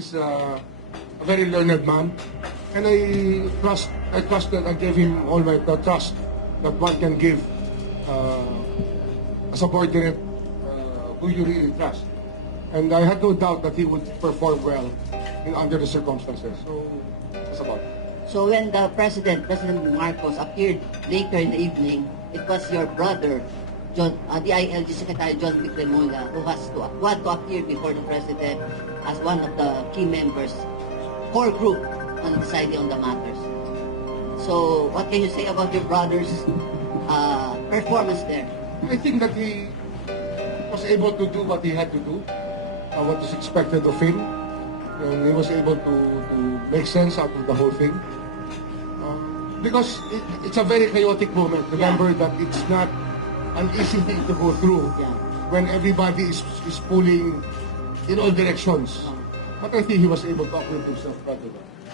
is a very learned man, and I trusted. I gave him all my trust that one can give a subordinate who you really trust. And I had no doubt that he would perform well under the circumstances. So that's about it. So when the President Marcos appeared later in the evening, it was your brother, John, the ILG Secretary John Vic Remulla, who had to appear before the President as one of the key members, core group on deciding on the matters. So what can you say about your brother's performance there? I think that he was able to do what he had to do, what was expected of him. And he was able to make sense out of the whole thing. Because it's a very chaotic moment. Remember that it's not an easy thing to go through when everybody is pulling in all directions. But I think he was able to acquit himself quite well.